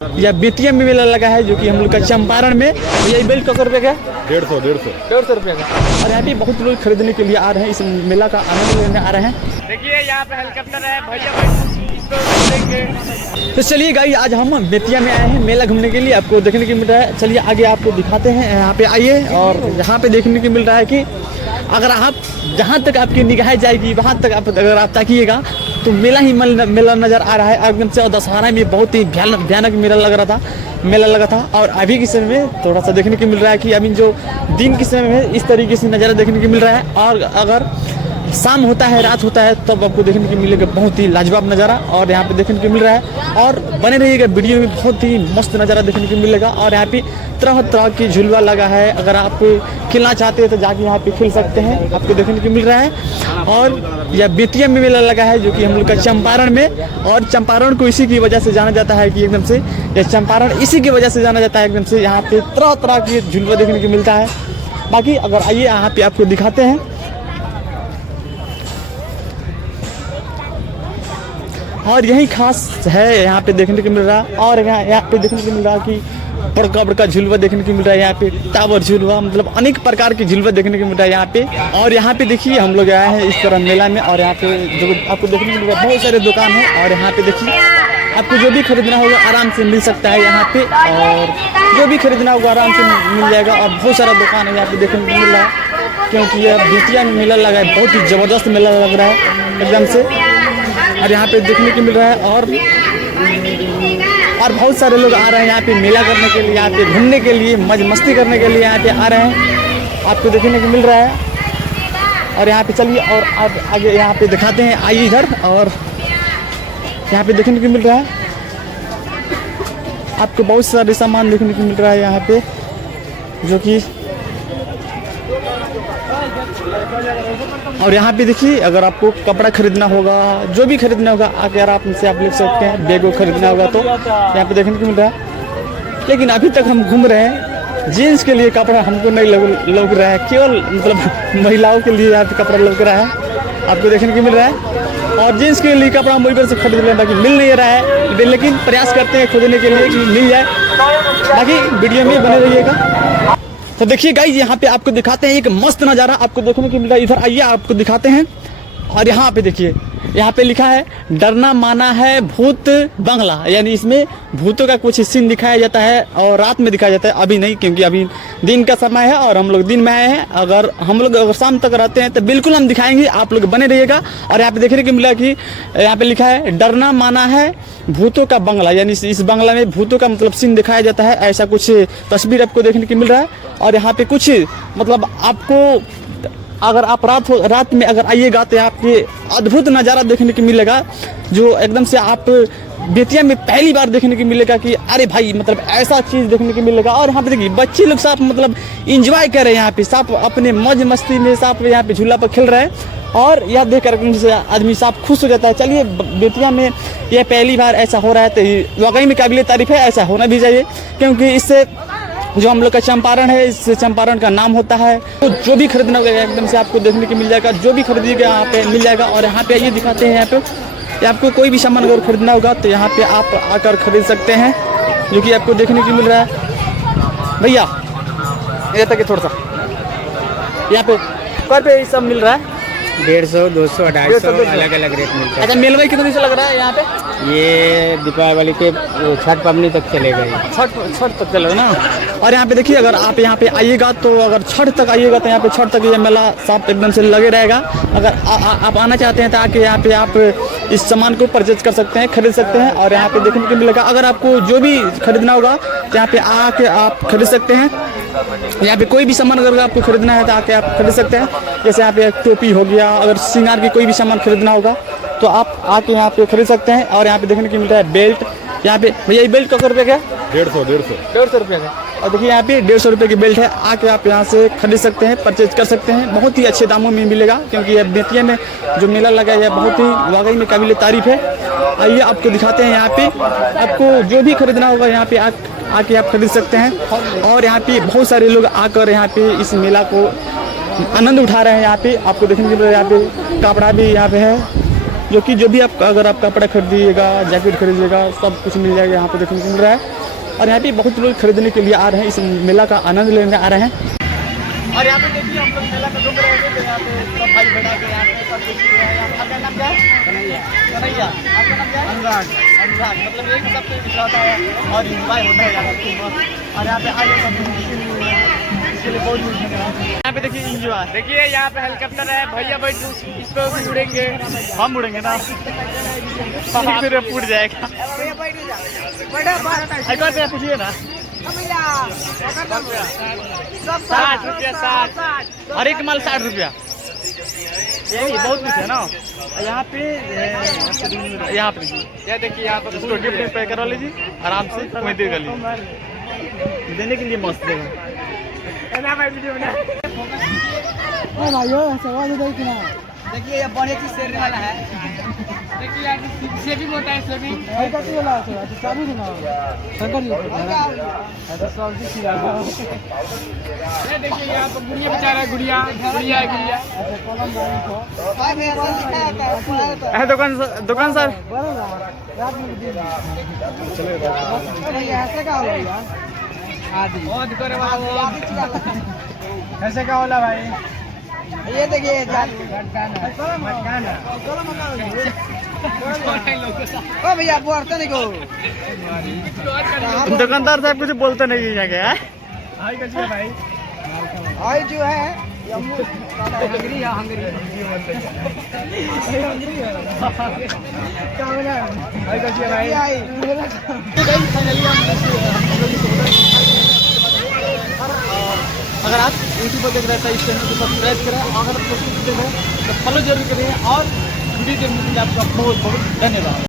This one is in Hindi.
या बेतिया में मेला लगा है जो कि हम लोग का चंपारण में। यही बेल्ट का रुपये का 150 रुपये का। और यहाँ पे बहुत लोग खरीदने के लिए आ रहे हैं, इस मेला का आनंद लेने आ रहे हैं। देखिए यहाँ पे हेलीकॉप्टर है भैया, इसको देंगे। तो चलिए गाइस, आज हम बेतिया में आए हैं मेला घूमने के लिए, आपको देखने को मिल रहा है। चलिए आगे आपको दिखाते हैं, यहाँ पे आइए। और यहाँ पे देखने को मिल रहा है कि अगर आप जहाँ तक आपकी निगाह जाएगी वहाँ तक आप अगर आप ताकिएगा तो मेला ही मेला नज़र आ रहा है एकदम से। और दशहरा में बहुत ही भयानक मेला लगा था। और अभी के समय में थोड़ा सा देखने को मिल रहा है कि अभी जो दिन के समय में इस तरीके से नज़ारा देखने को मिल रहा है। और अगर शाम होता है, रात होता है, तब आपको देखने को मिलेगा बहुत ही लाजवाब नज़ारा। और यहाँ पे देखने को मिल रहा है। और बने रहिएगा वीडियो में, बहुत ही मस्त नज़ारा देखने को मिलेगा। और यहाँ पे तरह तरह की झुलवा लगा है, अगर आप खेलना चाहते हैं तो जाके यहाँ पे खेल सकते हैं, आपको देखने को मिल रहा है। और यह बेतिया में मेला लगा है जो कि हम लोग का चंपारण में। और चंपारण को इसी की वजह से जाना जाता है कि एकदम से यह चंपारण इसी की वजह से जाना जाता है एकदम से। यहाँ पे तरह तरह की झुलवा देखने को मिलता है। बाकी अगर आइए यहाँ पे आपको दिखाते हैं। और यही खास है यहाँ पे देखने को मिल रहा है। और यहाँ पे देखने को मिल रहा है कि बड़का झुलवा देखने को मिल रहा है। यहाँ पे टावर झुलवा, मतलब अनेक प्रकार के झुलवा देखने को मिल रहा है यहाँ पे। और यहाँ पे देखिए हम लोग आए हैं इस तरह मेला में। और यहाँ पे जो आपको देखने को मिल रहा है बहुत सारे दुकान है। और यहाँ पे देखिए आपको जो भी खरीदना होगा आराम से मिल सकता है यहाँ पे। और जो भी खरीदना होगा आराम से मिल जाएगा। और बहुत सारा दुकान है यहाँ पे देखने को मिल रहा है, क्योंकि यह बेतिया में मेला लगा है, बहुत ही ज़बरदस्त मेला लग रहा है एकदम से। और यहाँ पे देखने को मिल रहा है। और बहुत सारे लोग आ रहे हैं यहाँ पे मेला करने के लिए, यहाँ पे घूमने के लिए, मौज मस्ती करने के लिए यहाँ पे आ रहे हैं, आपको देखने को मिल रहा है। और यहाँ पे चलिए और आप आगे यहाँ पे दिखाते हैं, आइए इधर। और यहाँ पे देखने को मिल रहा है आपको बहुत सारे सामान देखने को मिल रहा है यहाँ पे, जो कि और यहाँ पे देखिए अगर आपको कपड़ा खरीदना होगा, जो भी खरीदना होगा आके आराम से आप ले सकते हैं। बैग खरीदना होगा तो यहाँ पे देखने को मिल रहा है। लेकिन अभी तक हम घूम रहे हैं, जेंट्स के लिए कपड़ा हमको नहीं लग रहा है, केवल मतलब महिलाओं के लिए यहाँ पे कपड़ा लग रहा है, आपको देखने को मिल रहा है। और जेंट्स के लिए कपड़ा हम वहीं पर से खरीद रहे हैं, बाकी मिल नहीं रहा है, लेकिन प्रयास करते हैं खोजने के लिए कि मिल जाए। बाकी वीडियो में बने रहिएगा। तो देखिए गाइस, यहाँ पे आपको दिखाते हैं एक मस्त नज़ारा आपको देखने को मिल रहा है। इधर आइए आपको दिखाते हैं। और यहाँ पे देखिए, यहाँ पे लिखा है डरना माना है भूत बंगला, यानी इसमें भूतों का कुछ सीन दिखाया जाता है। और रात में दिखाया जाता है, अभी नहीं, क्योंकि अभी दिन का समय है और हम लोग दिन में आए हैं। अगर हम लोग अगर शाम तक रहते हैं तो बिल्कुल हम दिखाएंगे, आप लोग बने रहिएगा। और यहाँ पे देखने को मिला कि यहाँ पे लिखा है डरना माना है भूतों का बंगला, यानी इस बंगला में भूतों का मतलब सीन दिखाया जाता है, ऐसा कुछ तस्वीर आपको देखने को मिल रहा है। और यहाँ पे कुछ मतलब आपको अगर आप रात में अगर आइएगा तो यहाँ पे अद्भुत नज़ारा देखने को मिलेगा, जो एकदम से आप बेतिया में पहली बार देखने को मिलेगा कि अरे भाई मतलब ऐसा चीज़ देखने को मिलेगा। और यहाँ पे देखिए बच्चे लोग साफ मतलब इंजॉय कर रहे हैं यहाँ पे, साफ अपने मौज मस्ती में साफ यहाँ पे झूला पर खेल रहे हैं। और यह देख कर आदमी साफ खुश हो जाता है। चलिए, बेतिया में यह पहली बार ऐसा हो रहा है तो वाकई में काबिल तारीफ़ है, ऐसा होना भी चाहिए, क्योंकि इससे जो हम लोग का चंपारण है, इस चंपारण का नाम होता है। तो जो भी खरीदना होगा एकदम से आपको देखने को मिल जाएगा, जो भी खरीदिएगा यहाँ पे मिल जाएगा। और यहाँ पे ये दिखाते हैं, यहाँ पे आपको कोई भी सामान अगर खरीदना होगा तो यहाँ पे आप आकर खरीद सकते हैं, जो कि आपको देखने को मिल रहा है। भैया ये तक थोड़ा सा यहाँ पे पर पे सब मिल रहा है 150, 200, 250 अलग अलग रेट मिलता है। अच्छा, मेलवा कितने दिन से लग रहा है यहाँ पे? ये दीपावली के छठ पवनी तक चलेगा, छठ तक चलेगा ना। और यहाँ पे देखिए अगर आप यहाँ पे आइएगा तो अगर छठ तक आइएगा तो यहाँ पे छठ तक ये मेला साफ एकदम से लगे रहेगा। अगर आप आना चाहते हैं तो आके यहाँ पे आप इस सामान को परचेज कर सकते हैं, खरीद सकते हैं। और यहाँ पे देखने को मिलेगा अगर आपको जो भी खरीदना होगा तो यहाँ पे आके आप खरीद सकते हैं। यहाँ पे कोई भी सामान अगर आपको खरीदना है तो आके आप खरीद सकते हैं। जैसे यहाँ पे टोपी हो गया, अगर श्रृंगार की कोई भी सामान खरीदना होगा तो आप आके यहाँ पे खरीद सकते हैं। और यहाँ पे देखने को मिल रहा है बेल्ट, यहाँ पे भैया ये बेल्ट का रुपये का 150 रुपये का। और देखिए यहाँ पे 150 रुपये की बेल्ट है, आके आप यहाँ से खरीद सकते हैं, परचेज कर सकते हैं। बहुत ही अच्छे दामों में मिलेगा, क्योंकि यह बेतिया में जो मेला लगा है बहुत ही वाकई में काबिल तारीफ़ है। आइए आपको दिखाते हैं, यहाँ पे आपको जो भी खरीदना होगा यहाँ पे आके आप खरीद सकते हैं। और यहाँ पे बहुत सारे लोग आकर यहाँ पे इस मेला को आनंद उठा रहे हैं। यहाँ पे आपको देखने को मिल रहा है, यहाँ पे कपड़ा भी यहाँ पे है। जो कि जो भी आप अगर आप कपड़ा खरीदिएगा, जैकेट खरीदिएगा, सब कुछ मिल जाएगा यहाँ पे देखने को मिल रहा है। और यहाँ पे बहुत लोग खरीदने के लिए आ रहे हैं, इस मेला का आनंद लेने आ रहे हैं। और यहाँ पे देखिए हम लोग मेला में घूम रहे हैं, तो यहाँ पे सब भाई बड़ा के यहाँ पे सब कुछ है। आपका नाम क्या है? कन्हैया। कन्हैया। आपका नाम क्या है? अनुराग। अनुराग, मतलब यही सब कुछ होता है और इंजॉय होता है यहाँ पे। और यहाँ पे आगे सब इसके लिए बहुत यहाँ पे देखिए इंजॉय। देखिए यहाँ पे हेलीकॉप्टर है, भैया भाई इस पे भी उड़ेंगे। हम उड़ेंगे ना, फिर फूट जाएगा। एक बार पूछिए ना। 60 रुपया 60। हर एक माल 60 रुपया। यही बहुत कुछ है ना यहाँ पे। यहाँ पे ये देखिए यहाँ पर इसको गिफ्ट में पैक करवा लीजिए आराम से, कोई देगा लीजिए, देने के लिए मस्त देगा। देखिए ये बढ़िया चीज शेरने वाला है। देखिए यहाँ सेविंग होता है, सेविंग। ये देखिए यहाँ पर गुड़िया बचा रहा है, गुड़िया गुड़िया है, गुड़िया। दुकान सर ऐसे क्या होला भाई? ये देखिए ओ भैया बर्तन को दुकानदार साहब कुछ बोलते नहीं है क्या? हाय कैसे भाई? और जो है हंगरी है, हंगरी। हाय कैसे भाई? अगर आप यूट्यूब पर देख रहे हैं इस चैनल को सब्सक्राइब करें, अगर फेसबुक देख रहे हैं तो फॉलो जरूर करें और वीडियो देखने के लिए आपका बहुत बहुत धन्यवाद।